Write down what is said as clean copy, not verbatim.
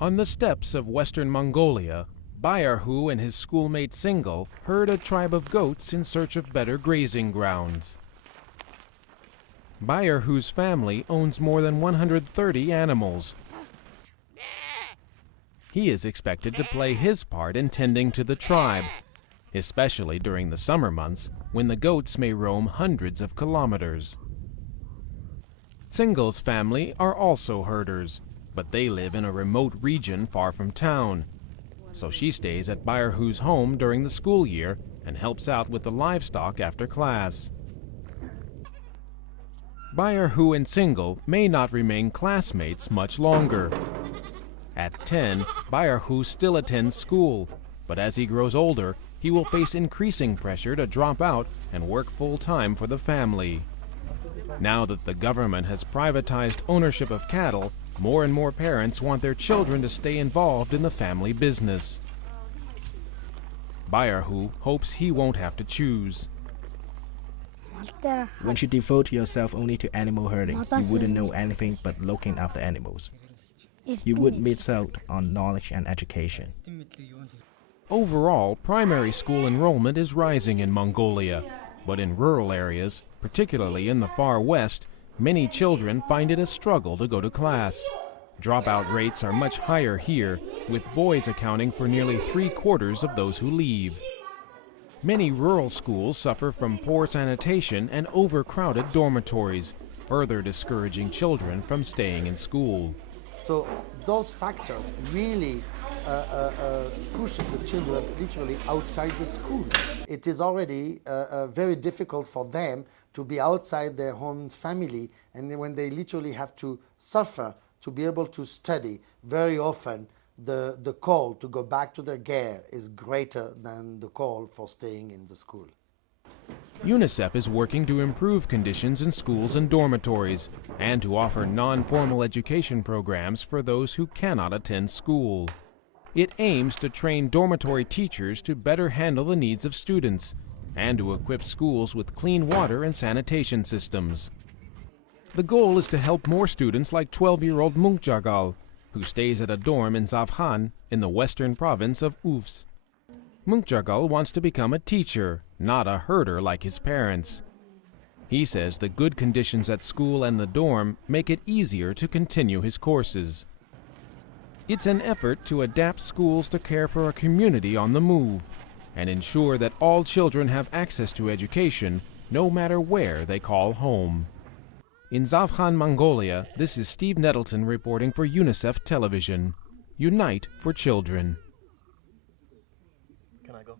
On the steppes of western Mongolia, Bayarhu and his schoolmate Single herd a tribe of goats in search of better grazing grounds. Bayarhu's family owns more than 130 animals. He is expected to play his part in tending to the tribe, especially during the summer months when the goats may roam hundreds of kilometers. Single's family are also herders, but they live in a remote region far from town. So she stays at Bayarhu's home during the school year and helps out with the livestock after class. Bayarhu and Single may not remain classmates much longer. At 10, Bayarhu still attends school, but as he grows older, he will face increasing pressure to drop out and work full-time for the family. Now that the government has privatized ownership of cattle, more and more parents want their children to stay involved in the family business. Bayarhu hopes he won't have to choose. Once you devote yourself only to animal herding, you wouldn't know anything but looking after animals. You would miss out on knowledge and education. Overall, primary school enrollment is rising in Mongolia, but in rural areas, particularly in the far west, many children find it a struggle to go to class. Dropout rates are much higher here, with boys accounting for nearly 3/4 of those who leave. Many rural schools suffer from poor sanitation and overcrowded dormitories, further discouraging children from staying in school. So those factors really push the children literally outside the school. It is already very difficult for them to be outside their home family, and when they literally have to suffer to be able to study, very often the call to go back to their gear is greater than the call for staying in the school. UNICEF is working to improve conditions in schools and dormitories, and to offer non-formal education programs for those who cannot attend school. It aims to train dormitory teachers to better handle the needs of students, and to equip schools with clean water and sanitation systems. The goal is to help more students like 12-year-old Munkjagal, who stays at a dorm in Zavkhan in the western province of Ufs. Munkjagal wants to become a teacher, not a herder like his parents. He says the good conditions at school and the dorm make it easier to continue his courses. It's an effort to adapt schools to care for a community on the move and ensure that all children have access to education, no matter where they call home. In Zavkhan, Mongolia, this is Steve Nettleton reporting for UNICEF Television. Unite for Children. Can I go?